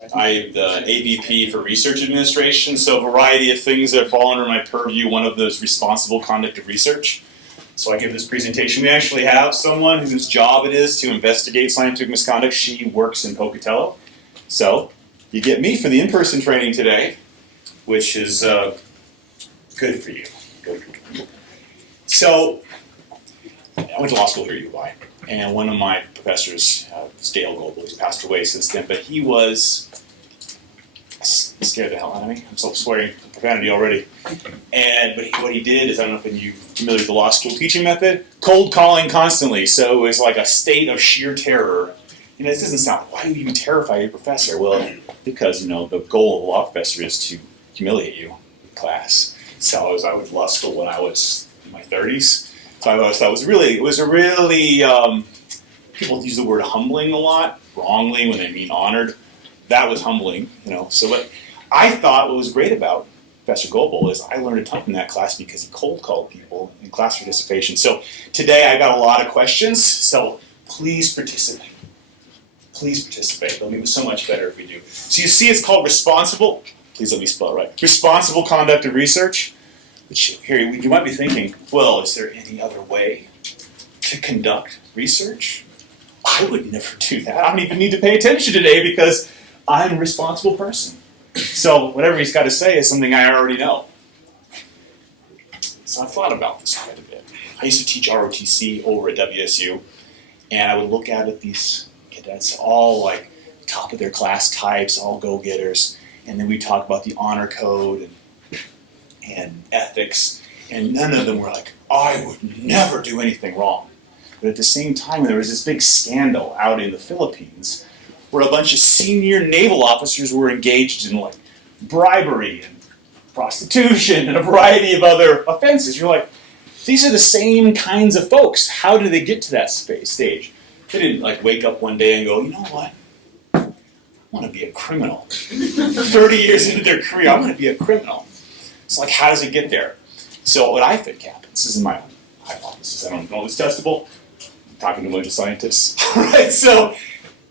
I'm the AVP for Research Administration, so a variety of things that fall under my purview. One of those responsible conduct of research. So I give this presentation. We actually have someone whose job it is to investigate scientific misconduct. She works in Pocatello. So you get me for the in-person training today, which is good for you. Good. So I went to law school here at UI, and one of my professors, Dale Goebel, he's passed away since then, but he was scared the hell out of me. I'm so swearing profanity already. But what he did is, I don't know if you're familiar with the law school teaching method, cold calling constantly. So it was like a state of sheer terror. This doesn't sound, why do you even terrify your professor? Well, because, the goal of a law professor is to humiliate you in class. So I went to law school when I was in my 30s. So I always thought it was a really, people use the word humbling a lot, wrongly when they mean honored. That was humbling, So what I thought what was great about Professor Goebel is I learned a ton from that class because he cold called people in class participation. So today I got a lot of questions, so please participate. Please participate. It'll be so much better if we do. So you see it's called responsible, please let me spell it right, responsible conduct of research. Which here you might be thinking, well, is there any other way to conduct research? I would never do that. I don't even need to pay attention today because I'm a responsible person. So whatever he's got to say is something I already know. So I've thought about this quite a bit. I used to teach ROTC over at WSU, and I would look at these cadets, all like top of their class types, all go-getters, and then we talk about the honor code and ethics, and none of them were like, I would never do anything wrong. But at the same time, there was this big scandal out in the Philippines where a bunch of senior naval officers were engaged in bribery and prostitution and a variety of other offenses. You're like, these are the same kinds of folks. How did they get to that stage? They didn't wake up one day and go, you know what? I want to be a criminal. 30 years into their career, I want to be a criminal. It's how does it get there? So what I think happens, this is my own hypothesis, I don't know if it's testable, I'm talking to a bunch of scientists, right? So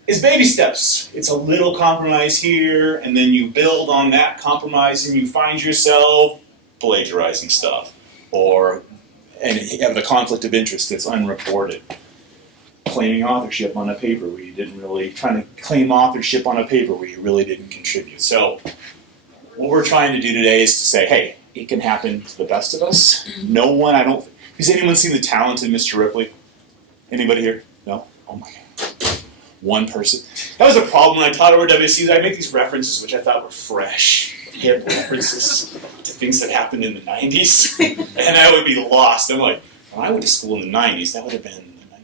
it's baby steps. It's a little compromise here, and then you build on that compromise, and you find yourself plagiarizing stuff, and you have the conflict of interest that's unreported. Claiming authorship on a paper where you didn't really, trying to claim authorship on a paper where you really didn't contribute. So what we're trying to do today is to say, hey, it can happen to the best of us. No one, has anyone seen The Talented Mr. Ripley? Anybody here? No? Oh my God. One person. That was a problem when I taught over WSU. I make these references which I thought were fresh, hip references to things that happened in the 90s. And I would be lost. I'm like, when I went to school in the 90s, that would have been the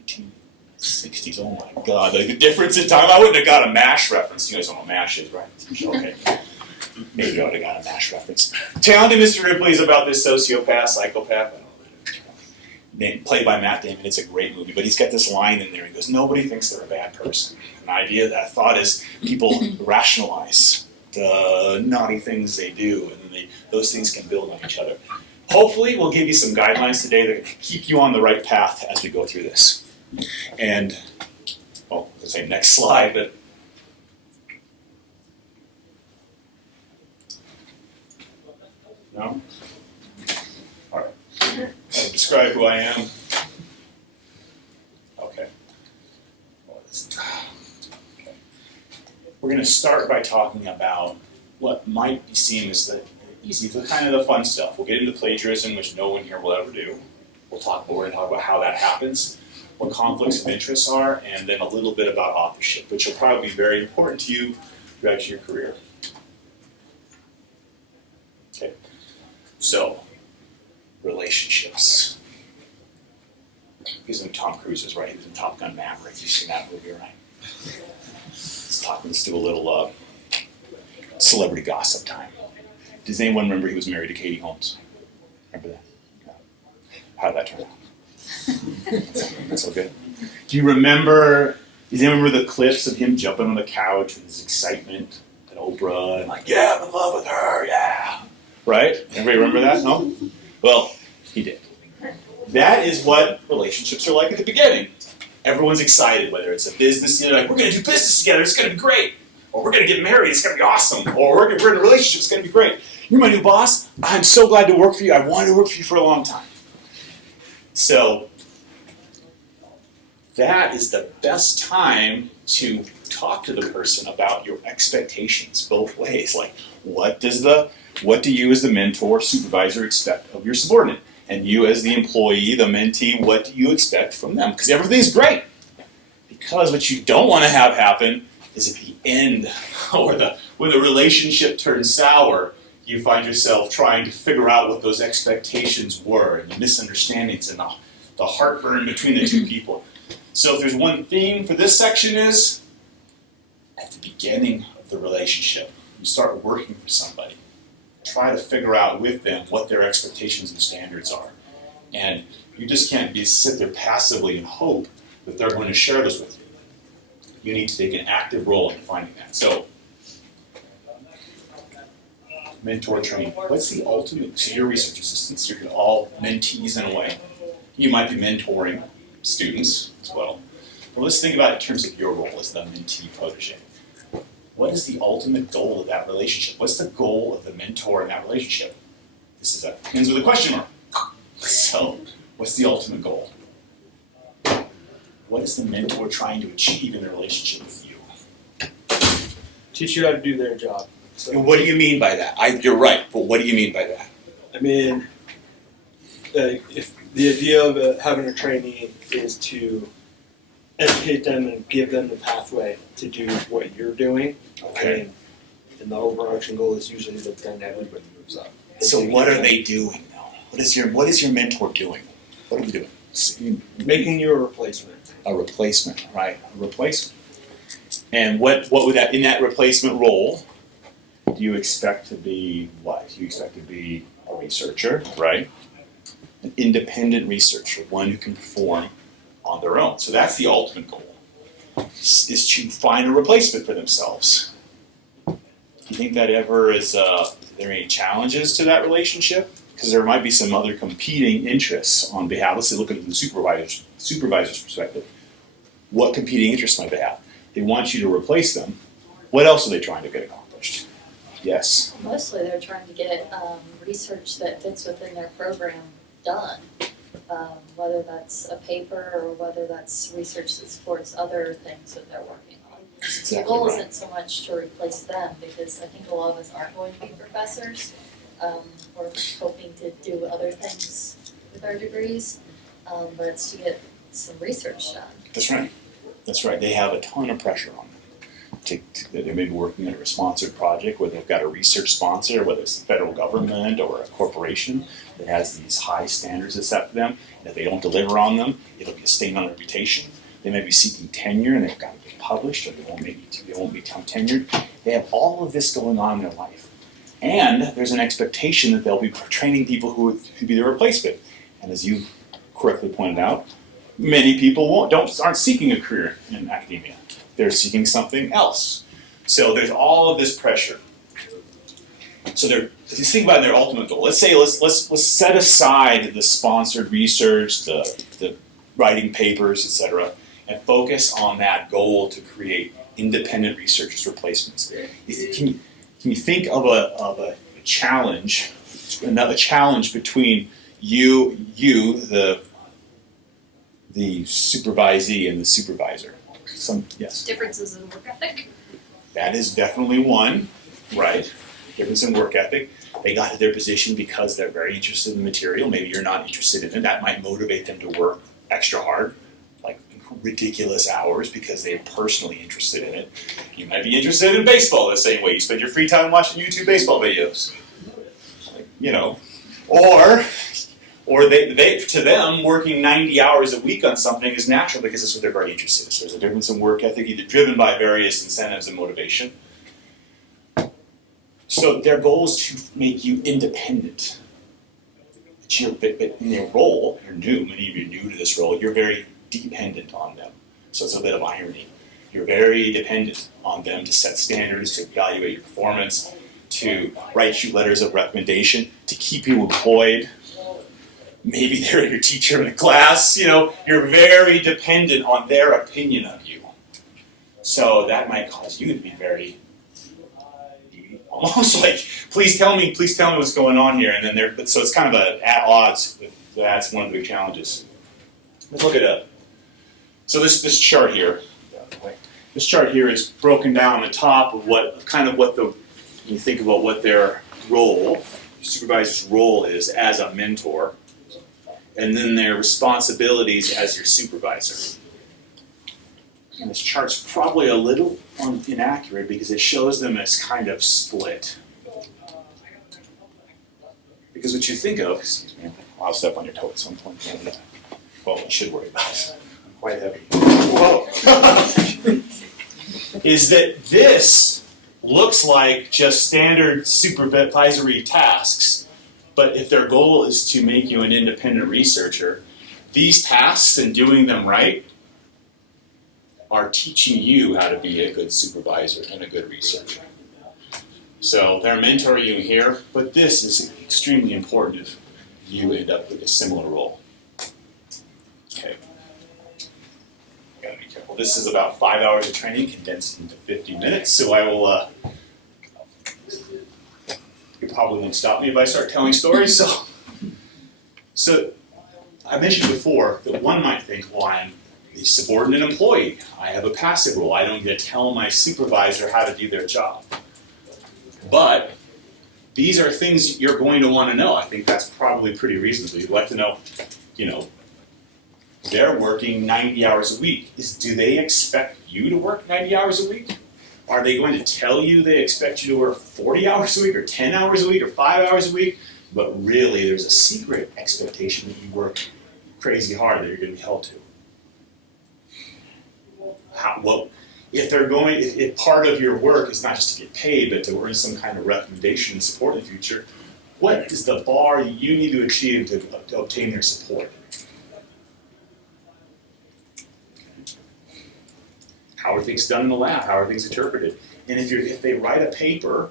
1960s. Oh my God. The difference in time. I wouldn't have got a MASH reference. You guys know what MASH is, right? Okay. Maybe I would have got a MASH reference. Talented Mr. Ripley is about this sociopath, psychopath, played by Matt Damon. It's a great movie, but he's got this line in there. He goes, nobody thinks they're a bad person. An idea, that thought is people rationalize the naughty things they do, and those things can build on each other. Hopefully, we'll give you some guidelines today that keep you on the right path as we go through this. And, I'll say next slide, but no? All right. I'll describe who I am. Okay. We're going to start by talking about what might be seen as the kind of the fun stuff. We'll get into plagiarism, which no one here will ever do. We're going to talk about how that happens, what conflicts of interest are, and then a little bit about authorship, which will probably be very important to you throughout your career. Okay. So, relationships. Because Tom Cruise is right. He was in Top Gun Maverick. You've seen that movie, right? Let's do a little celebrity gossip time. Does anyone remember he was married to Katie Holmes? Remember that? No. How did that turn out? That's so good. Do you remember the clips of him jumping on the couch with his excitement at Oprah and yeah, I'm in love with her, yeah. Right? Everybody remember that? No? Well, he did. That is what relationships are like at the beginning. Everyone's excited, whether it's a business, we're going to do business together, it's going to be great. Or we're going to get married, it's going to be awesome. Or we're in a relationship, it's going to be great. You're my new boss, I'm so glad to work for you. I wanted to work for you for a long time. So that is the best time to talk to the person about your expectations both ways. Like, what do you as the mentor, supervisor expect of your subordinate? And you as the employee, the mentee, what do you expect from them? Because everything's great. Because what you don't want to have happen is at the end, or when the relationship turns sour, you find yourself trying to figure out what those expectations were, and the misunderstandings and the heartburn between the two people. So if there's one theme for this section is, at the beginning of the relationship, you start working for somebody. Try to figure out with them what their expectations and standards are. And you just can't sit there passively and hope that they're going to share this with you. You need to take an active role in finding that. So, mentor training. What's the ultimate? So you're research assistants. You're all mentees in a way. You might be mentoring students as well. But let's think about it in terms of your role as the mentee protege. What is the ultimate goal of that relationship? What's the goal of the mentor in that relationship? This ends with a question mark. So, what's the ultimate goal? What is the mentor trying to achieve in the relationship with you? Teach you how to do their job. So, and what do you mean by that? You're right, but what do you mean by that? I mean, if the idea of having a trainee is to educate them and give them the pathway to do what you're doing. Okay. And the overarching goal is usually that then everybody moves up. So what are they doing though? What is your mentor doing? What are they doing? Making you a replacement. A replacement, right? A replacement. And what would that in that replacement role? Do you expect to be what? Do you expect to be a researcher, right? An independent researcher, one who can perform on their own. So that's the ultimate goal, is to find a replacement for themselves. Do you think that ever is, are there any challenges to that relationship? Because there might be some other competing interests on behalf, let's say look at it from the supervisor's perspective. What competing interests might they have? They want you to replace them. What else are they trying to get accomplished? Yes? Mostly they're trying to get research that fits within their program done. Whether that's a paper or whether that's research that supports other things that they're working on. Exactly the goal right. isn't so much to replace them, because I think a lot of us aren't going to be professors. We're hoping to do other things with our degrees, but it's to get some research done. That's right. That's right. They have a ton of pressure on them. They may be working on a sponsored project where they've got a research sponsor, whether it's the federal government or a corporation that has these high standards set for them. And if they don't deliver on them, it'll be a stain on their reputation. They may be seeking tenure and they've got to get published, or they won't become tenured. They have all of this going on in their life. And there's an expectation that they'll be training people who would be their replacement. And as you correctly pointed out, many people aren't seeking a career in academia. They're seeking something else. So there's all of this pressure. So just think about their ultimate goal. Let's set aside the sponsored research, the writing papers, etc., and focus on that goal to create independent researchers' replacements. Can you think of a challenge, another challenge between you, the supervisee, and the supervisor? Yes. Differences in work ethic. That is definitely one, right? Difference in work ethic. They got to their position because they're very interested in the material. Maybe you're not interested in it. That might motivate them to work extra hard, like ridiculous hours, because they're personally interested in it. You might be interested in baseball the same way. You spend your free time watching YouTube baseball videos. Or they to them, working 90 hours a week on something is natural because that's what they're very interested in. So there's a difference in work ethic, either driven by various incentives and motivation. So their goal is to make you independent. But in their role, you're new, many of you are new to this role, you're very dependent on them. So it's a bit of irony. You're very dependent on them to set standards, to evaluate your performance, to write you letters of recommendation, to keep you employed. Maybe they're your teacher in a class, you're very dependent on their opinion of you. So that might cause you to be very almost like, please tell me what's going on here. And then so it's kind of at odds with, that's one of the big challenges. Let's look at so this chart here. This chart here is broken down on the top of you think about what their role, supervisor's role is as a mentor, and then their responsibilities as your supervisor. And this chart's probably a little inaccurate because it shows them as kind of split. Because what you think of, excuse me, I'll step on your toe at some point. Well, you should worry about it. I'm quite heavy. Whoa! Is that this looks like just standard supervisory tasks, but if their goal is to make you an independent researcher, these tasks and doing them right are teaching you how to be a good supervisor and a good researcher. So they're mentoring you here, but this is extremely important if you end up with a similar role. Okay. Gotta be careful. This is about 5 hours of training condensed into 50 minutes, so I will, you probably won't stop me if I start telling stories, so I mentioned before that one might think, well, I'm a subordinate employee. I have a passive role. I don't get to tell my supervisor how to do their job. But these are things you're going to want to know. I think that's probably pretty reasonable. You'd like to know, they're working 90 hours a week. Do they expect you to work 90 hours a week? Are they going to tell you they expect you to work 40 hours a week or 10 hours a week or 5 hours a week? But really, there's a secret expectation that you work crazy hard that you're going to be held to. If part of your work is not just to get paid, but to earn some kind of recommendation and support in the future, what is the bar you need to achieve to obtain their support? How are things done in the lab? How are things interpreted? And if they write a paper,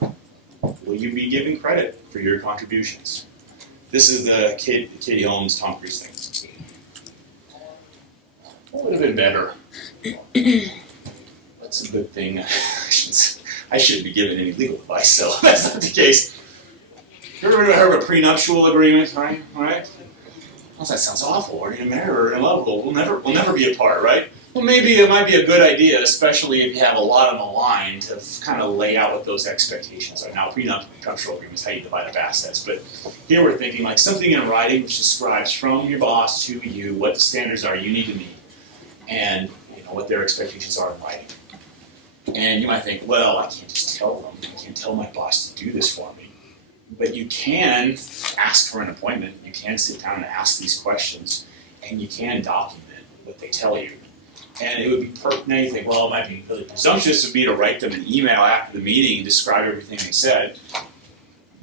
will you be given credit for your contributions? This is the Katie Holmes, Tom Cruise thing. What would have been better? What's a good thing? I shouldn't be giving any legal advice, so that's not the case. You ever heard of a prenuptial agreement, right? Well, that sounds awful. We're going to marry or in love. We'll never be apart, right? Well, maybe it might be a good idea, especially if you have a lot on the line, to kind of lay out what those expectations are. Now, prenuptial agreement is how you divide up assets, but here we're thinking like something in writing which describes from your boss to you what the standards are you need to meet, and what their expectations are in writing. And you might think, well, I can't just tell them. I can't tell my boss to do this for me. But you can ask for an appointment. You can sit down and ask these questions, and you can document what they tell you. And it would be now you think, well, it might be really presumptuous of me to write them an email after the meeting and describe everything they said.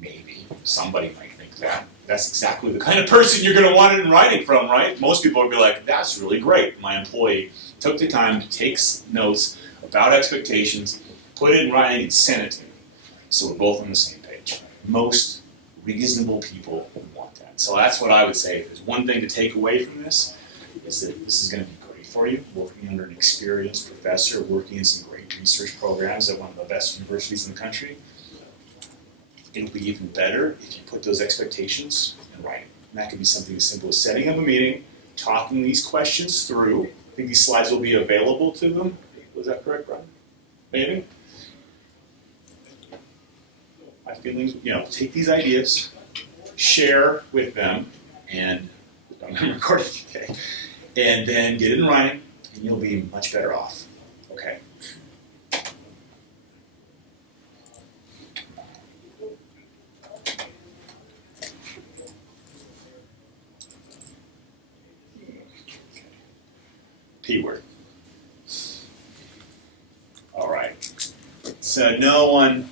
Maybe somebody might think that. That's exactly the kind of person you're going to want it in writing from, right? Most people would be like, that's really great. My employee took the time to take notes about expectations, put it in writing, and sent it to me. So we're both on the same page. Most reasonable people would want that. So that's what I would say. If there's one thing to take away from this, is that this is going to be great for you, working under an experienced professor, working in some great research programs at one of the best universities in the country. It'll be even better if you put those expectations in writing. And that could be something as simple as setting up a meeting, talking these questions through. I think these slides will be available to them. Was that correct, Brian? Maybe? My feelings, take these ideas, share with them, and I'm recording, okay? And then get it in writing, and you'll be much better off. Okay. P-word. All right. So no one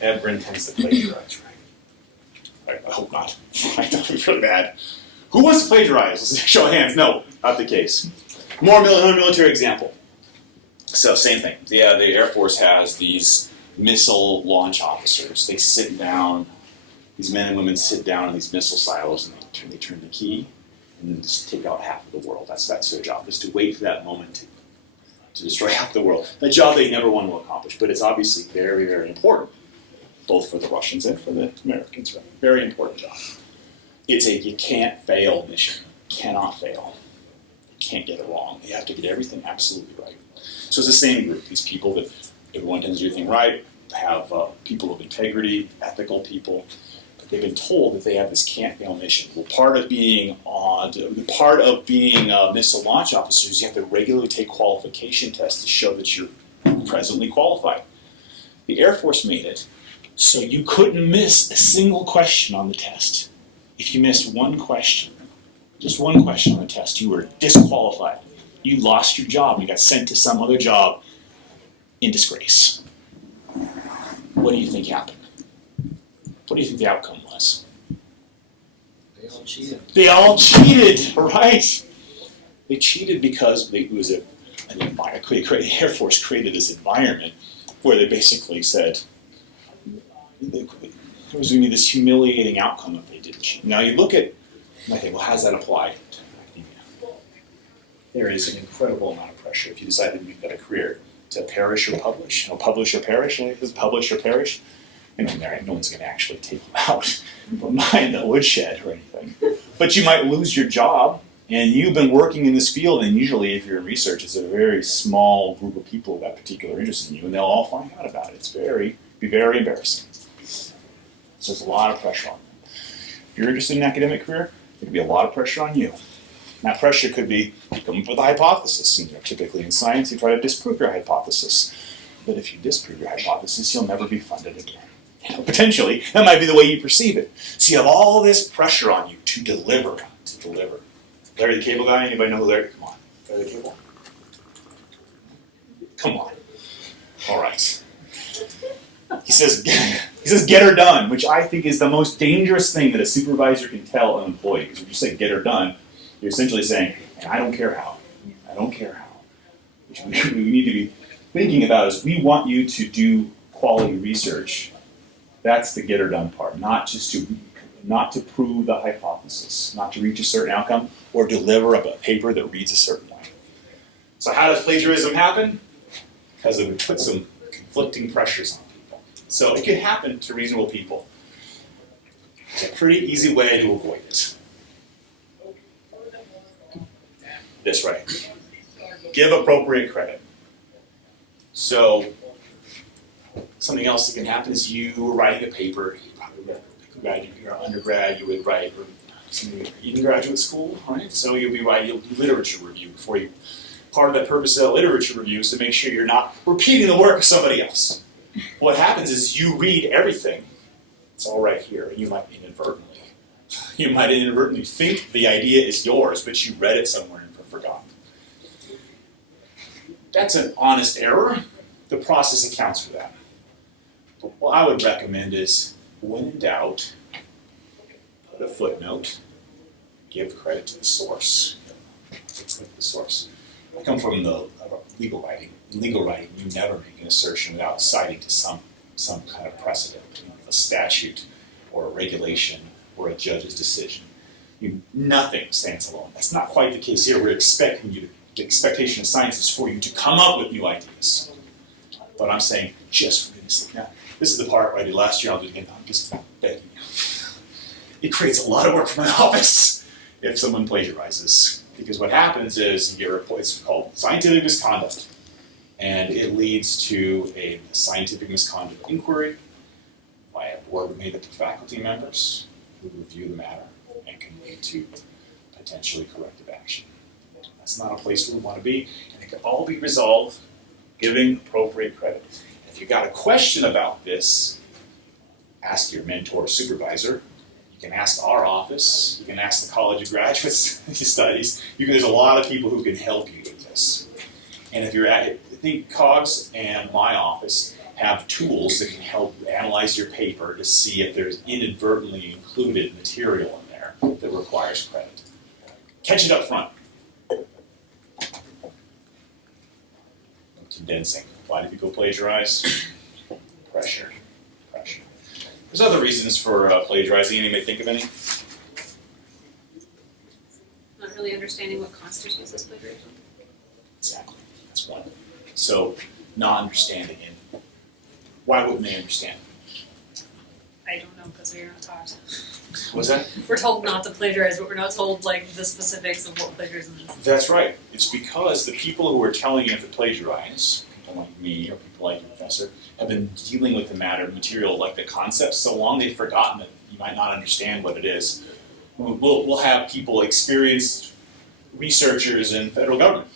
ever intends to plagiarize, right? I hope not. I know it's really bad. Who wants to plagiarize? Let's show of hands. No, not the case. More military example. So same thing. Yeah, the Air Force has these missile launch officers. They sit down. These men and women sit down in these missile silos, and they turn the key, and then just take out half of the world. That's their job, is to wait for that moment to destroy half the world. A job they never want to accomplish, but it's obviously very, very important. both for the Russians and for the Americans. Right? Very important job. It's a you can't fail mission. Cannot fail. You can't get it wrong. You have to get everything absolutely right. So it's the same group. These people that everyone tends to do everything right, have people of integrity, ethical people. But they've been told that they have this can't fail mission. Well, part of being missile launch officers, you have to regularly take qualification tests to show that you're presently qualified. The Air Force made it so you couldn't miss a single question on the test. If you missed one question, just one question on the test, you were disqualified. You lost your job. You got sent to some other job in disgrace. What do you think happened? What do you think the outcome was? They all cheated. They all cheated, right? They cheated because the Air Force created this environment where they basically said there was going to be this humiliating outcome if they didn't cheat. Now you look at, and I think, well, how does that apply to academia? There is an incredible amount of pressure if you decide that you've got a career to perish or publish. Publish or perish, and if it's publish or perish, no one's going to actually take you out behind the woodshed or anything. But you might lose your job, and you've been working in this field, and usually if you're in research, it's a very small group of people that particular interest in you, and they'll all find out about it. It's be very embarrassing. So there's a lot of pressure on them. If you're interested in an academic career, there could be a lot of pressure on you. And that pressure could be you come up with a hypothesis. And typically in science, you try to disprove your hypothesis. But if you disprove your hypothesis, you'll never be funded again. Potentially, that might be the way you perceive it. So you have all this pressure on you to deliver. Larry the Cable Guy, anybody know who Larry? Come on, Larry the Cable. Come on. All right. He says, get her done, which I think is the most dangerous thing that a supervisor can tell an employee. Because if you say get her done, you're essentially saying, and I don't care how. I don't care how. Which we need to be thinking about is we want you to do quality research. That's the get her done part, not to prove the hypothesis, not to reach a certain outcome, or deliver a paper that reads a certain way. So how does plagiarism happen? Because it would put some conflicting pressures on people. So it can happen to reasonable people. There's a pretty easy way to avoid it. This right. Give appropriate credit. So something else that can happen is you were writing a paper, you probably read, you're an undergrad, you would write, or even graduate school, right? So you'll do literature review before you. Part of that purpose of that literature review is to make sure you're not repeating the work of somebody else. What happens is you read everything. It's all right here, and you might inadvertently think the idea is yours, but you read it somewhere and forgotten. That's an honest error. The process accounts for that. But what I would recommend is, when in doubt, put a footnote, give credit to the source. I come from the legal writing. In legal writing, you never make an assertion without citing to some kind of precedent, a statute or a regulation or a judge's decision. Nothing stands alone. That's not quite the case here. The expectation of science is for you to come up with new ideas. But I'm saying, just for goodness sake. Now, this is the part where I did last year. I'll do it again. I'm just begging you. It creates a lot of work for my office if someone plagiarizes. Because what happens is you get a report, it's called scientific misconduct. And it leads to a scientific misconduct inquiry by a board made up of faculty members who review the matter and can lead to potentially corrective action. That's not a place we want to be, and it can all be resolved giving appropriate credit. If you've got a question about this, ask your mentor or supervisor. You can ask our office. You can ask the College of Graduate Studies. There's a lot of people who can help you with this. And if you're at it, I think COGS and my office have tools that can help you analyze your paper to see if there's inadvertently included material in there that requires credit. Catch it up front. Condensing. Why do people plagiarize? Pressure. There's other reasons for plagiarizing. Anybody think of any? Not really understanding what constitutes as plagiarism. Exactly. That's one. So, not understanding it. Why wouldn't they understand? I don't know, because we are not taught. Was that? We're told not to plagiarize, but we're not told like the specifics of what plagiarism is. That's right. It's because the people who are telling you to plagiarize, people like me or people like your professor, have been dealing with the matter, material, like the concepts so long they've forgotten that you might not understand what it is. We'll have people, experienced researchers in federal government,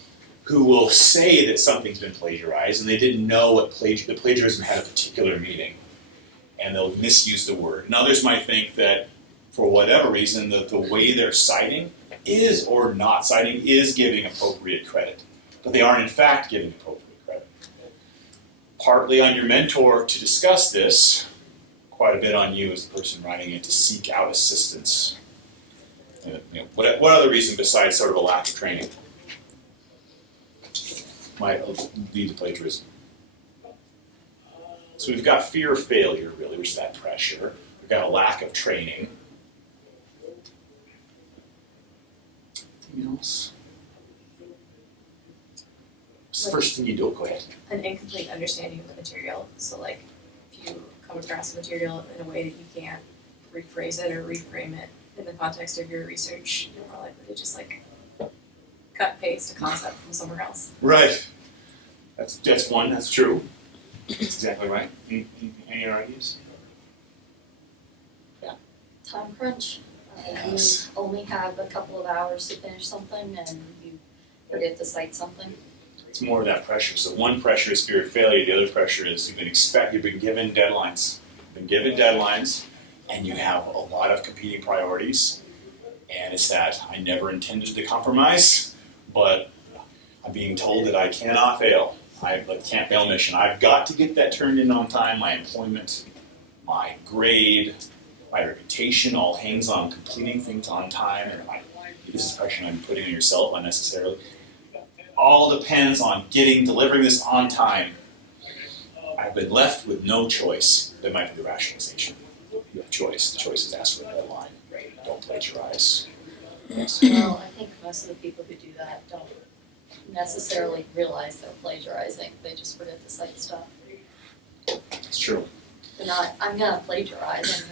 who will say that something's been plagiarized and they didn't know what the plagiarism had a particular meaning. And they'll misuse the word. And others might think that for whatever reason, the way they're citing is or not citing is giving appropriate credit. But they aren't in fact giving appropriate credit. Partly on your mentor to discuss this, quite a bit on you as the person writing it to seek out assistance. What other reason besides sort of a lack of training might lead to plagiarism? So we've got fear of failure, really, which is that pressure. We've got a lack of training. Anything else? What's the first thing you do? Go ahead. An incomplete understanding of the material. So like if you come across the material in a way that you can't rephrase it or reframe it in the context of your research, you're more likely to just like cut and paste a concept from somewhere else. Right. That's one. That's true. That's exactly right. Any other ideas? Time crunch. Yes. You only have a couple of hours to finish something and you forget to cite something. It's more of that pressure. So one pressure is fear of failure. The other pressure is you've been given deadlines. And you have a lot of competing priorities. And it's that I never intended to compromise, but I'm being told that I cannot fail. I can't fail mission. I've got to get that turned in on time. My employment, my grade, my reputation all hangs on completing things on time. And this is pressure I'm putting on yourself unnecessarily. All depends on delivering this on time. I've been left with no choice. That might be the rationalization. You have choice. The choice is ask for a deadline. Don't plagiarize. Well, I think most of the people who do that don't necessarily realize they're plagiarizing. They just forget to cite stuff. It's true. They're not, I'm gonna plagiarize.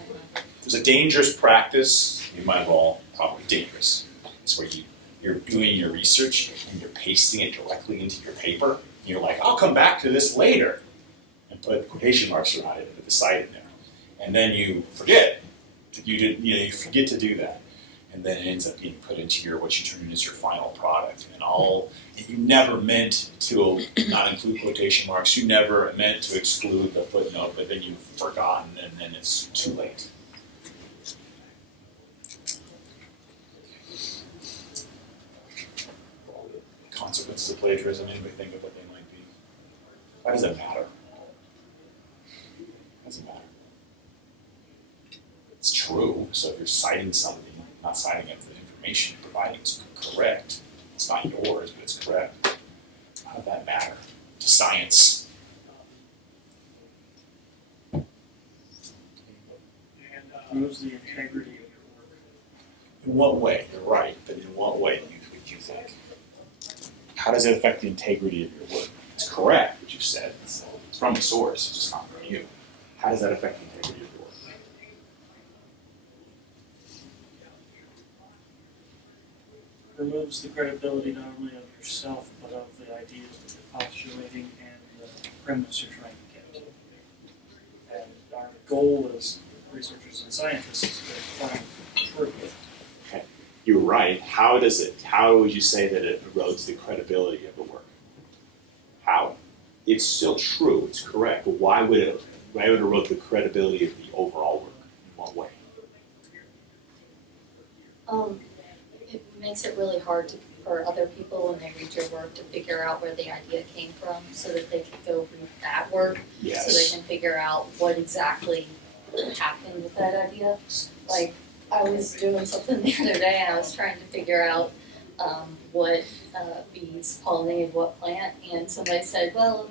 There's a dangerous practice, you might have all probably dangerous. It's where you're doing your research and you're pasting it directly into your paper. And you're like, I'll come back to this later, and put quotation marks around it and put the cite in there. And then you forget. You forget to do that. And then it ends up being put into what you turn in as your final product. And you never meant to not include quotation marks. You never meant to exclude the footnote, but then you've forgotten, and then it's too late. Consequences of plagiarism, anybody think of what they might be? Why does it matter? It doesn't matter. It's true, so if you're citing something, not citing it for the information you're providing is correct. It's not yours, but it's correct. How does that matter to science? Proves the integrity of your work. In what way? You're right, but in what way would you think? How does it affect the integrity of your work? It's correct what you said. It's from the source, it's just not from you. How does that affect the integrity of your work? Removes the credibility not only of yourself, but of the ideas that you're postulating and the premise you're trying to get. And our goal as researchers and scientists is to find truth. Okay, you're right. How would you say that it erodes the credibility of the work? How? It's still true, it's correct, but why would it erode the credibility of the overall work? In what way? It makes it really hard for other people when they read your work to figure out where the idea came from, so that they can go read that work, Yes. so they can figure out what exactly happened with that idea. Like, I was doing something the other day and I was trying to figure out what bees pollinate what plant, and somebody said, well,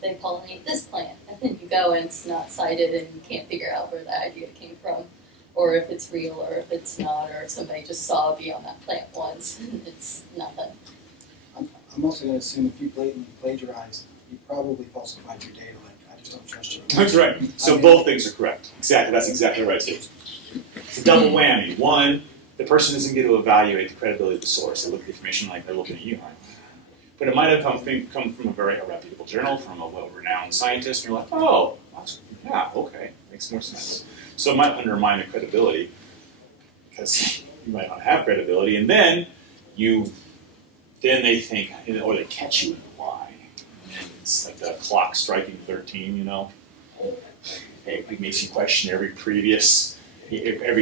they pollinate this plant, and then you go and it's not cited and you can't figure out where that idea came from, or if it's real or if it's not, or if somebody just saw a bee on that plant once and it's nothing. I'm also going to assume if you blatantly plagiarized, you probably falsified your data. Like, just don't trust you. That's right. So both things are correct. Exactly. That's exactly right. So it's a double whammy. One, the person isn't going to evaluate the credibility of the source. They look at the information like they're looking at you. But it might have come from a very reputable journal, from a well-renowned scientist, and you're like, oh, yeah, okay, makes more sense. So it might undermine the credibility, because you might not have credibility, and then they think, or they catch you in the lie. And it's like the clock striking 13, you know? It makes you question every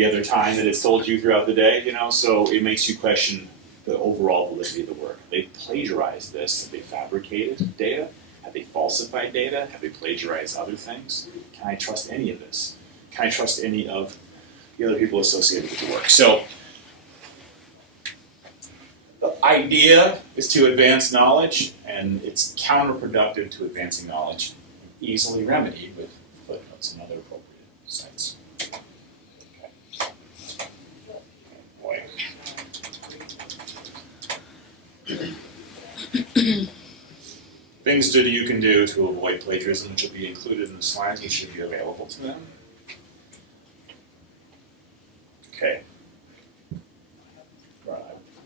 other time that it's told you throughout the day, you know? So it makes you question the overall validity of the work. They plagiarized this. Have they fabricated data? Have they falsified data? Have they plagiarized other things? Can I trust any of this? Can I trust any of the other people associated with the work? So the idea is to advance knowledge, and it's counterproductive to advancing knowledge. Easily remedied with footnotes and other appropriate sites. Boy. Things that you can do to avoid plagiarism should be included in the slides and should be available to them. Okay. I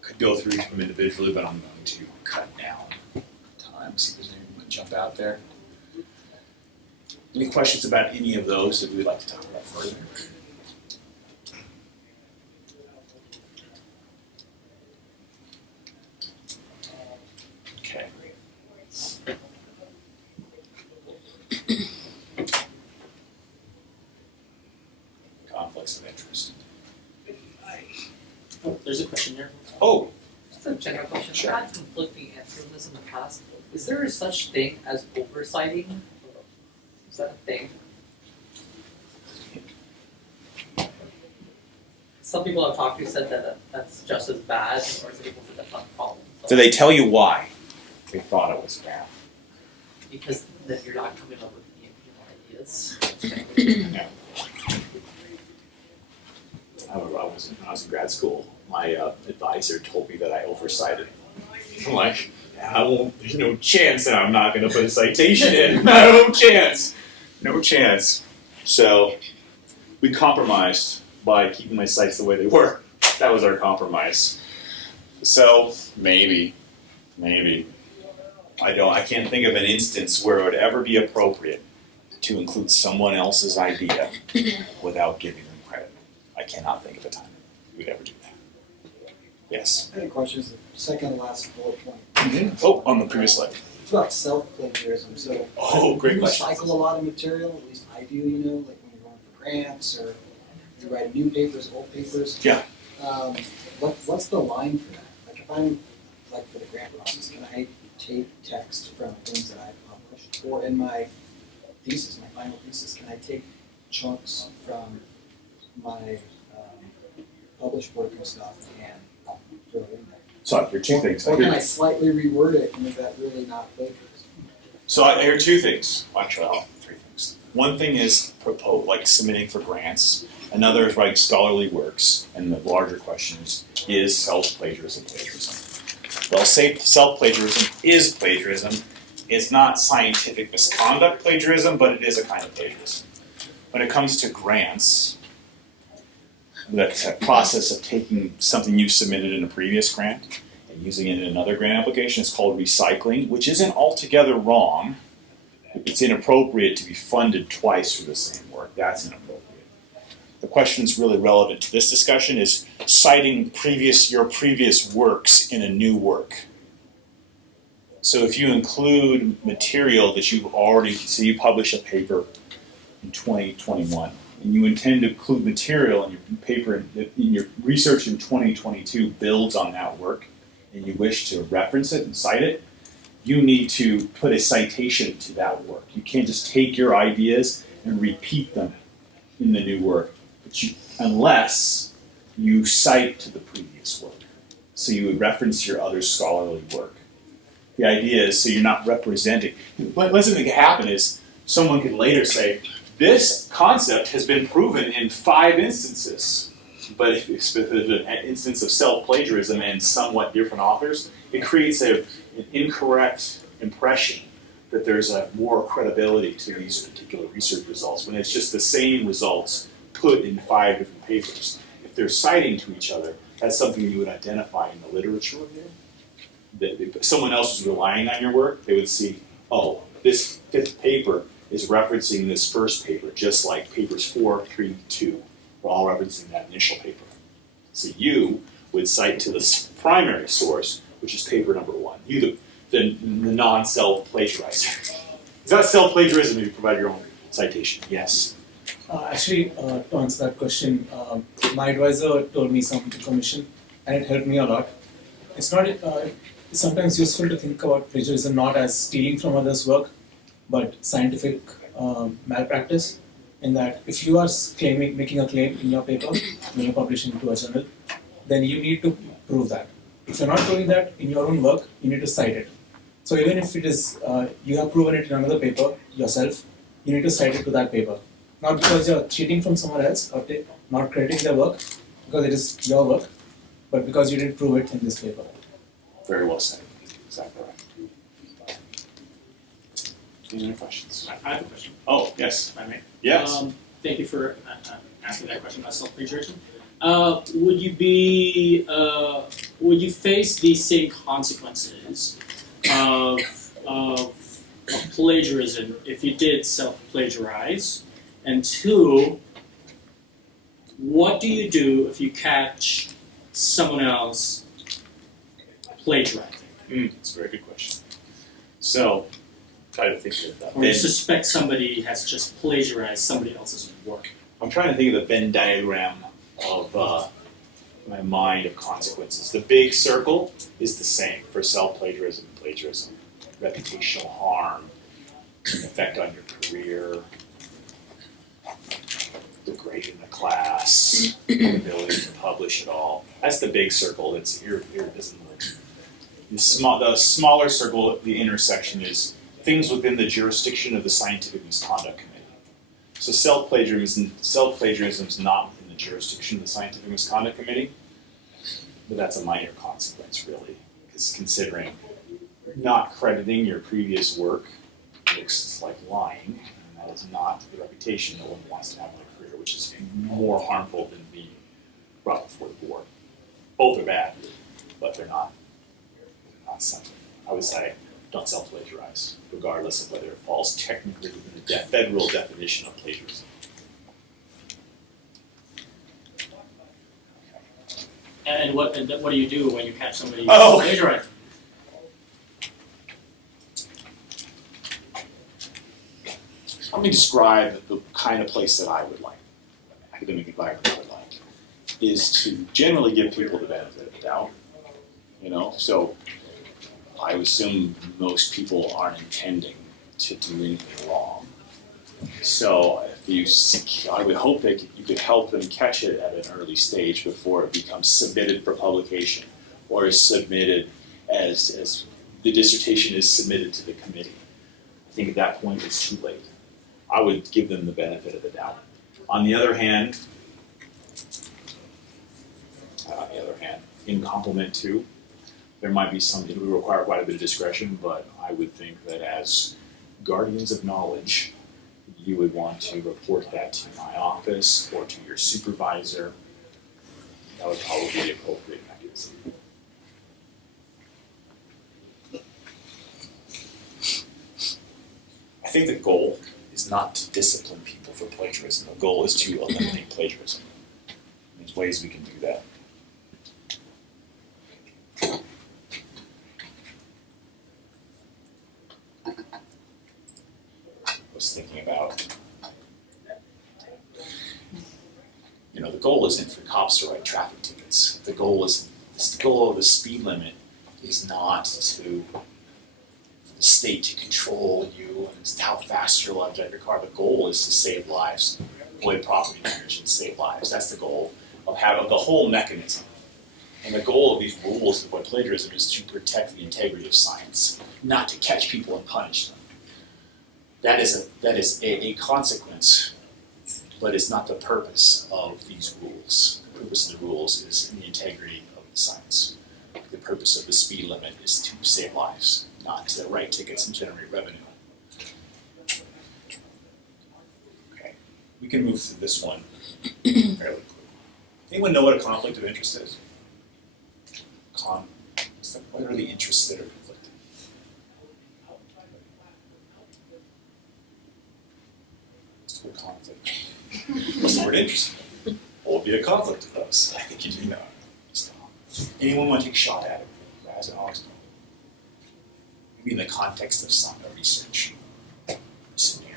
could go through each of them individually, but I'm going to cut down time, see if there's anything that jump out there. Any questions about any of those that we'd like to talk about further? Okay. Conflicts of interest. Oh, there's a question here. Oh, Just a general question. Sure. I've had conflicting answers on this in the past. Is there such thing as oversighting? Is that a thing? Some people I've talked to said that that's just as bad, or some people said that's not a problem. So do they tell you why they thought it was bad? because then you're not coming up with new ideas. No. When I was in grad school, my advisor told me that I oversighted. I'm like, I won't, there's no chance that I'm not going to put a citation in. No chance. No chance. So we compromised by keeping my cites the way they were. That was our compromise. So maybe. I can't think of an instance where it would ever be appropriate to include someone else's idea without giving them credit. I cannot think of a time we would ever do that. Yes? I had a question, it's the second to last bullet point. Oh, on the previous slide. It's about self-plagiarism, so. Oh, great question. You recycle a lot of material, at least I do, you know, like when you're going for grants or you write new papers, old papers. Yeah. What's the line for that? Like if I'm, like for the grant process, can I take text from things that I've published? Or in my thesis, my final thesis, can I take chunks from my published work and stuff and throw it in there? So I hear two things. Or can I slightly reword it, and is that really not plagiarism? So I hear two things. Actually, three things. One thing is like submitting for grants. Another is writing scholarly works. And the larger question is self-plagiarism plagiarism? Well, say self-plagiarism is plagiarism. It's not scientific misconduct plagiarism, but it is a kind of plagiarism. When it comes to grants, the process of taking something you've submitted in a previous grant and using it in another grant application is called recycling, which isn't altogether wrong. It's inappropriate to be funded twice for the same work. That's inappropriate. The question that's really relevant to this discussion is citing your previous works in a new work. So if you include material that you've already, so you publish a paper in 2021, and you intend to include material in your paper, in your research in 2022 builds on that work, and you wish to reference it and cite it, you need to put a citation to that work. You can't just take your ideas and repeat them in the new work, unless you cite to the previous work. So you would reference your other scholarly work. The idea is so you're not representing. One thing that can happen is someone could later say, this concept has been proven in 5 instances. But if it's an instance of self-plagiarism and somewhat different authors, it creates an incorrect impression that there's a more credibility to these particular research results when it's just the same results put in 5 different papers. If they're citing to each other, that's something you would identify in the literature review. That if someone else is relying on your work, they would see, oh, this 5th paper is referencing this first paper, just like papers 4, 3, 2. We're all referencing that initial paper. So you would cite to the primary source, which is paper number 1. You, the non-self-plagiarizer. Is that self-plagiarism if you provide your own citation? Yes. Actually, to answer that question, my advisor told me some information and it helped me a lot. It's not it's sometimes useful to think about plagiarism not as stealing from others' work, but scientific malpractice. In that, if you are making a claim in your paper when you're publishing to a journal, then you need to prove that. If you're not proving that in your own work, you need to cite it. So even if it is you have proven it in another paper yourself, you need to cite it to that paper. Not because you're cheating from someone else or not crediting their work, because it is your work, but because you didn't prove it in this paper. Very well said. Exactly right. Any other questions? I have a question, Oh, yes. if I may. Yes. Thank you for asking that question about self-plagiarism. Would you face these same consequences of plagiarism if you did self-plagiarize? And 2, what do you do if you catch someone else plagiarizing? That's a very good question. So, try to think of that. Or you suspect somebody has just plagiarized somebody else's work? I'm trying to think of the Venn diagram of my mind of consequences. The big circle is the same for self-plagiarism and plagiarism. Reputational harm, effect on your career, the grade in the class, ability to publish at all. That's the big circle that's iridescent. The smaller circle, the intersection, is things within the jurisdiction of the Scientific Misconduct Committee. So self-plagiarism is not within the jurisdiction of the Scientific Misconduct Committee, but that's a minor consequence, really, because considering not crediting your previous work looks like lying, and that is not the reputation no one wants to have in their career, which is more harmful than being brought before the board. Both are bad, but they're not something. I would say don't self-plagiarize, regardless of whether it falls technically within the federal definition of plagiarism. And what do you do when you catch somebody Oh. plagiarizing? Let me describe the kind of place that I would like, academic environment I would like, is to generally give people the benefit of the doubt. So I would assume most people aren't intending to do anything wrong. So I would hope that you could help them catch it at an early stage before it becomes submitted for publication or is submitted as the dissertation is submitted to the committee. I think at that point it's too late. I would give them the benefit of the doubt. On the other hand, in complement to, there might be some, it would require quite a bit of discretion, but I would think that as guardians of knowledge, you would want to report that to my office or to your supervisor. That would probably be the appropriate mechanism. I think the goal is not to discipline people for plagiarism. The goal is to eliminate plagiarism. There's ways we can do that. I was thinking about, the goal isn't for cops to write traffic tickets. The goal of the speed limit is not for the state to control you and how fast you're allowed to drive your car. The goal is to save lives, avoid property damage, and save lives. That's the goal of the whole mechanism. And the goal of these rules of what plagiarism is to protect the integrity of science, not to catch people and punish them. That is a consequence, but it's not the purpose of these rules. The purpose of the rules is in the integrity of the science. The purpose of the speed limit is to save lives, not to write tickets and generate revenue. we can move through this one fairly quickly. Anyone know what a conflict of interest is? What are the interests that are conflicting? What's the word conflict? What's the word interest? What would be a conflict of those? I think you do know. Anyone want to take a shot at it as an obstacle? Maybe in the context of some research scenario.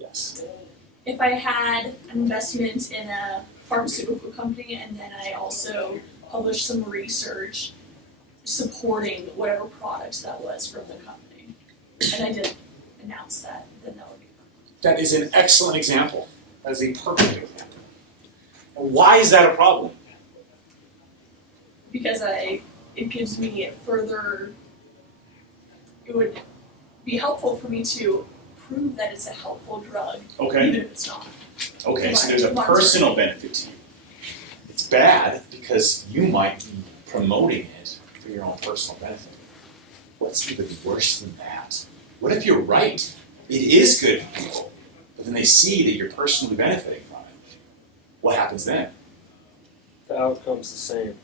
Yes. If I had an investment in a pharmaceutical company and then I also published some research supporting whatever products that was from the company, and I didn't announce that, then that would be perfect. That is an excellent example. That is a perfect example. And why is that a problem? Because it gives me further, it would be helpful for me to prove that it's a helpful drug, Okay. even if it's not. Okay, so there's a personal benefit to you. It's bad because you might be promoting it for your own personal benefit. What's even worse than that? What if you're right? It is good for people, but then they see that you're personally benefiting from it. What happens then? The outcome's the same.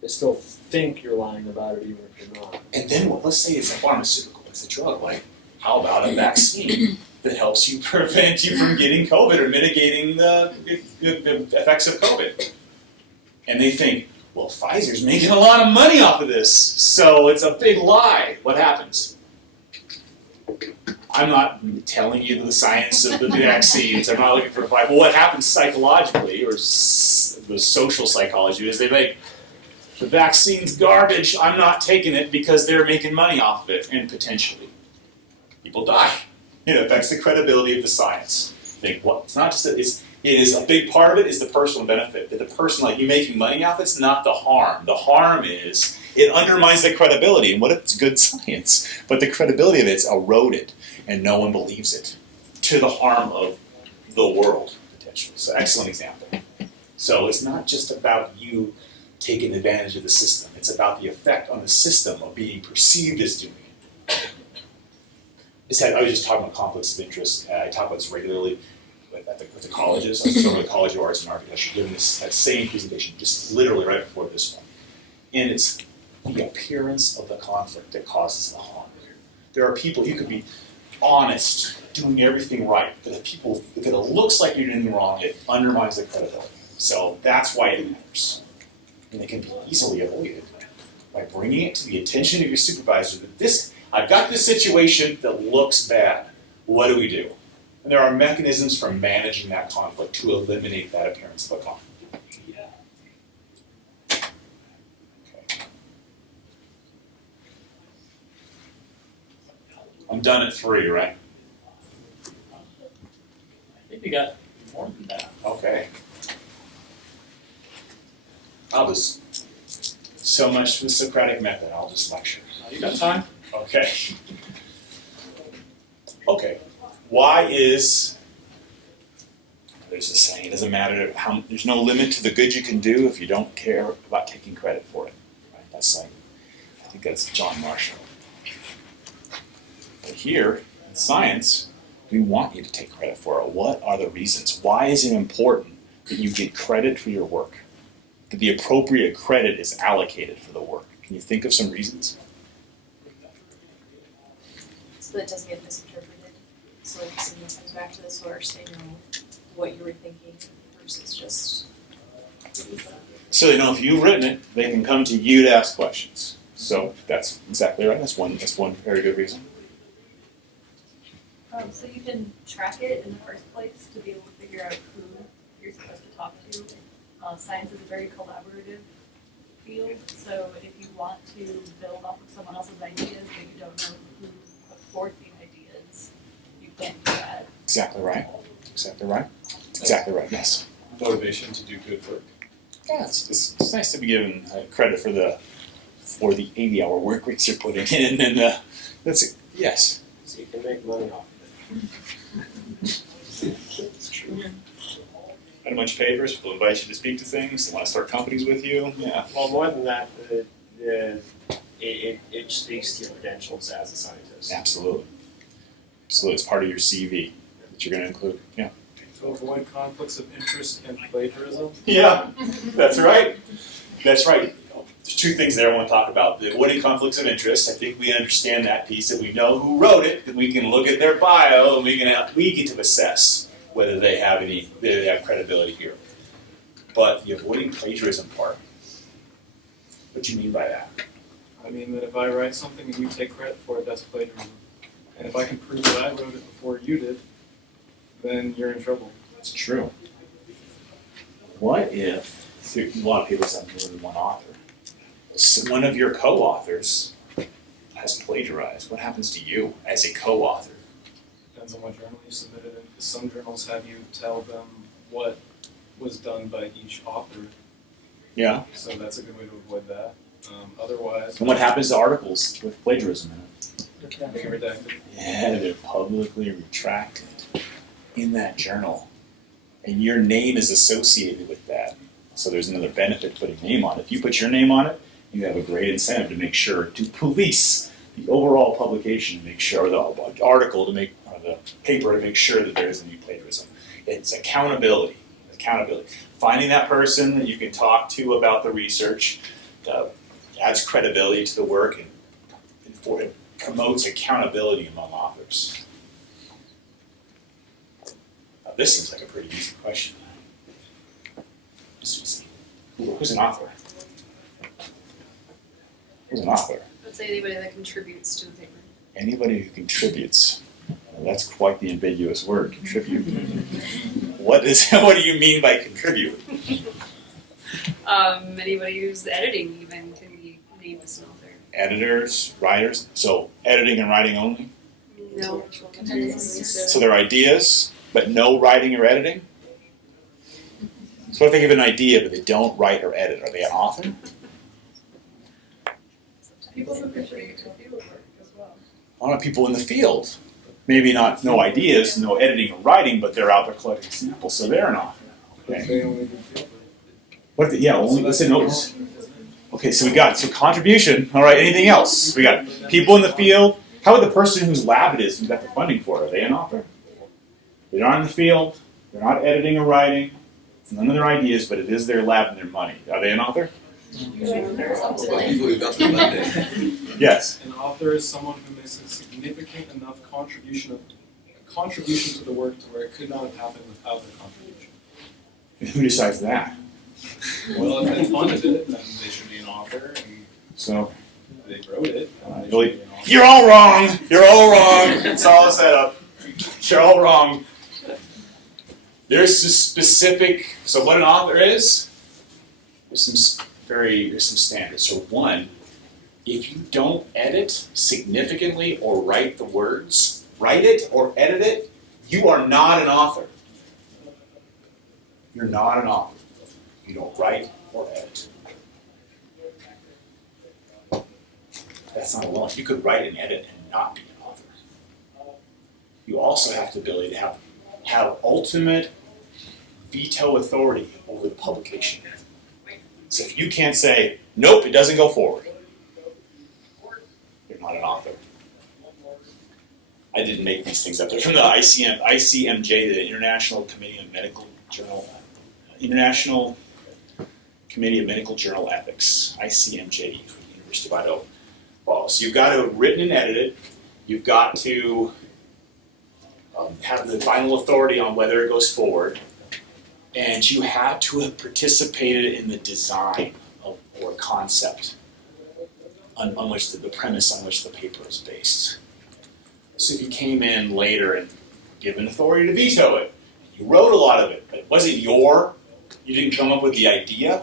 They still think you're lying about it even if you're not. And then let's say it's a pharmaceutical, it's a drug, like how about a vaccine that helps you prevent you from getting COVID or mitigating the effects of COVID? And they think, well, Pfizer's making a lot of money off of this, so it's a big lie. What happens? I'm not telling you the science of the vaccines. I'm not looking for a fight. But what happens psychologically, or the social psychology, is they think, the vaccine's garbage, I'm not taking it because they're making money off of it, and potentially people die. It affects the credibility of the science. Think, well, it's not just that it is a big part of it is the personal benefit. That the person, like you making money off it's not the harm. The harm is it undermines the credibility. And what if it's good science? But the credibility of it's eroded and no one believes it. To the harm of the world, potentially. So excellent example. So it's not just about you taking advantage of the system. It's about the effect on the system of being perceived as doing it. I was just talking about conflicts of interest. I talk about this regularly with the colleges. I was talking with the College of Arts and Architecture, giving that same presentation, just literally right before this one. And it's the appearance of the conflict that causes the harm. There are people, you could be honest, doing everything right, but if it looks like you're doing wrong, it undermines the credibility. So that's why it matters. And it can be easily avoided by bringing it to the attention of your supervisor that I've got this situation that looks bad. What do we do? And there are mechanisms for managing that conflict to eliminate that appearance of a conflict. Okay. I'm done at 3, right? I think we got more than that. Okay. So much for the Socratic method, I'll just lecture. You got time? Okay. Okay. Why is, there's a saying, it doesn't matter there's no limit to the good you can do if you don't care about taking credit for it. Right? That's like, I think that's John Marshall. But here, in science, we want you to take credit for it. What are the reasons? Why is it important that you get credit for your work? That the appropriate credit is allocated for the work? Can you think of some reasons? So that it doesn't get misinterpreted. So like something comes back to the source, they know what you were thinking versus just. So they know if you've written it, they can come to you to ask questions. So that's exactly right. That's one very good reason. So you can track it in the first place to be able to figure out who you're supposed to talk to. Science is a very collaborative field, so if you want to build off of someone else's ideas but you don't know who put forth the ideas, you can't do that. Exactly right. Exactly right. Exactly right. Yes. Motivation to do good work. Yeah, it's nice to be given credit for the 80-hour work weeks you're putting in, and that's yes. So you can make money off It's true. Got a bunch of papers. People invite you to speak to things. They want to start companies with you. Yeah. Well, more than that, it speaks to your credentials as a scientist. Absolutely. Absolutely. It's part of your CV. that you're going to include. Yeah. To avoid conflicts of interest and plagiarism. Yeah, that's right. That's right. There's two things there I want to talk about. The avoiding conflicts of interest. I think we understand that piece. If we know who wrote it, then we can look at their bio and we get to assess whether they have credibility here. But the avoiding plagiarism part. What do you mean by that? I mean that if I write something and you take credit for it, that's plagiarism. And if I can prove that I wrote it before you did, then you're in trouble. That's true. What if, a lot of people have more than one author, one of your co-authors has plagiarized? What happens to you as a co-author? Depends on what journal you submitted in. Some journals have you tell them what was done by each author. Yeah. So that's a good way to avoid that. Otherwise, And what happens to articles with plagiarism in it? they get redacted. Yeah, they're publicly retracted in that journal. And your name is associated with that. So there's another benefit to putting name on it. If you put your name on it, you have a great incentive to make sure, to police the overall publication, to make sure, or the article, to make, or the paper, to make sure that there isn't any plagiarism. It's accountability. Finding that person that you can talk to about the research adds credibility to the work and it promotes accountability among authors. Now, this seems like a pretty easy question. Who's an author? Who's an author? Let's say anybody that contributes to the paper. Anybody who contributes. Well, that's quite the ambiguous word, contribute. What do you mean by contribute? Anybody who's editing even can be named as an author. Editors, writers, so editing and writing only? No. So they're ideas, but no writing or editing? So if they give an idea but they don't write or edit, are they an author? People who contribute to field work as well. A lot of people in the field. Maybe no ideas, no editing or writing, but they're out there collecting samples, so they're an author. Okay. They only do field work. What if only, let's say notice. Okay, so we got contribution. All right, anything else? We got people in the field. How about the person whose lab it is who got the funding for it? Are they an author? They're not in the field. They're not editing or writing. It's none of their ideas, but it is their lab and their money. Are they an author? Yes. An author is someone who makes a significant enough contribution to the work to where it could not have happened without their contribution. And who decides that? Well, if they funded it, then they should be an author, and So they wrote it. Then they really, should be an author. you're all wrong. You're all wrong. It's all a setup. You're all wrong. There's a specific. So what an author is? There's some standards. So one, if you don't edit significantly or write the words, write it or edit it, you are not an author. You're not an author. You don't write or edit. That's not alone. You could write and edit and not be an author. You also have the ability to have ultimate veto authority over the publication. So if you can't say, nope, it doesn't go forward, you're not an author. I didn't make these things up. They're from the ICMJ, the International Committee of Medical Journal, International Committee of Medical Journal Ethics, ICMJ, from the University of Idaho. Well, so you've got to have written and edited. You've got to have the final authority on whether it goes forward. And you have to have participated in the design or concept on which the premise on which the paper is based. So if you came in later and given authority to veto it, you wrote a lot of it, but it wasn't you didn't come up with the idea,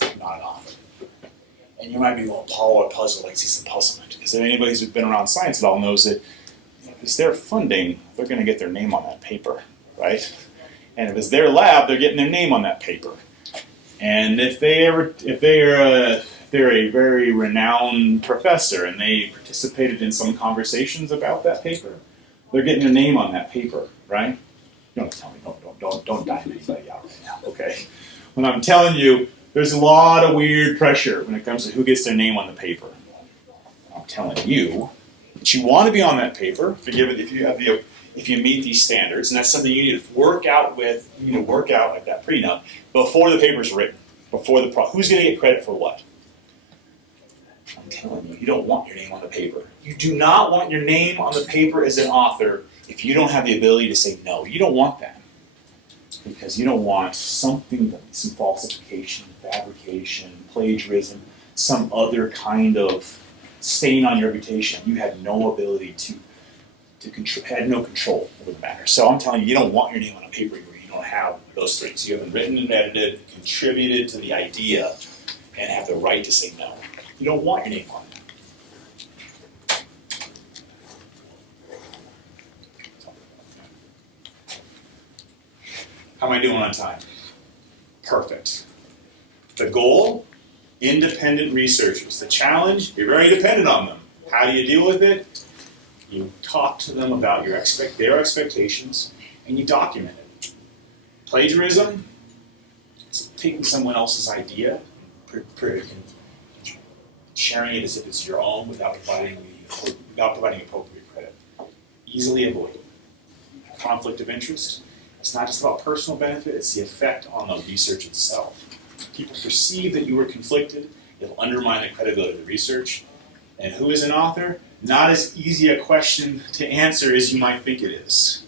not an author. And you might be a little puzzled, like see some puzzlement, because if anybody who's been around science at all knows that if it's their funding, they're going to get their name on that paper, right? And if it's their lab, they're getting their name on that paper. And if they're a very renowned professor and they participated in some conversations about that paper, they're getting their name on that paper, right? Don't tell me, don't dive anybody out right now, okay? When I'm telling you, there's a lot of weird pressure when it comes to who gets their name on the paper. I'm telling you, But you want to be on that paper if you meet these standards, and that's something you need to work out with, work out like that prenup before the paper's written, who's going to get credit for what? I'm telling you, you don't want your name on the paper. You do not want your name on the paper as an author if you don't have the ability to say no. You don't want that. Because you don't want some falsification, fabrication, plagiarism, some other kind of stain on your reputation. You had no ability had no control over the matter. So I'm telling you, you don't want your name on a paper where you don't have those things. You haven't written and edited, contributed to the idea, and have the right to say no. You don't want your name on that. How am I doing on time? Perfect. The goal, independent researchers. The challenge, you're very dependent on them. How do you deal with it? You talk to them about their expectations, and you document it. Plagiarism, it's taking someone else's idea, sharing it as if it's your own without providing appropriate credit. Easily avoided. Conflict of interest, it's not just about personal benefit, it's the effect on the research itself. People perceive that you were conflicted, it'll undermine the credibility of the research. And who is an author? Not as easy a question to answer as you might think it is.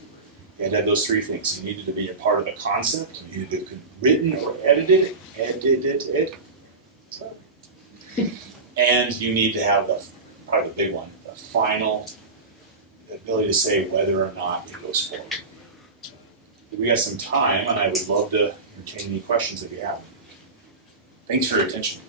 You had to have those three things. You needed to be a part of a concept, you needed to have written or edited it. And you need to have probably the big one, the final ability to say whether or not it goes forward. We got some time, and I would love to entertain any questions if you have them. Thanks for your attention.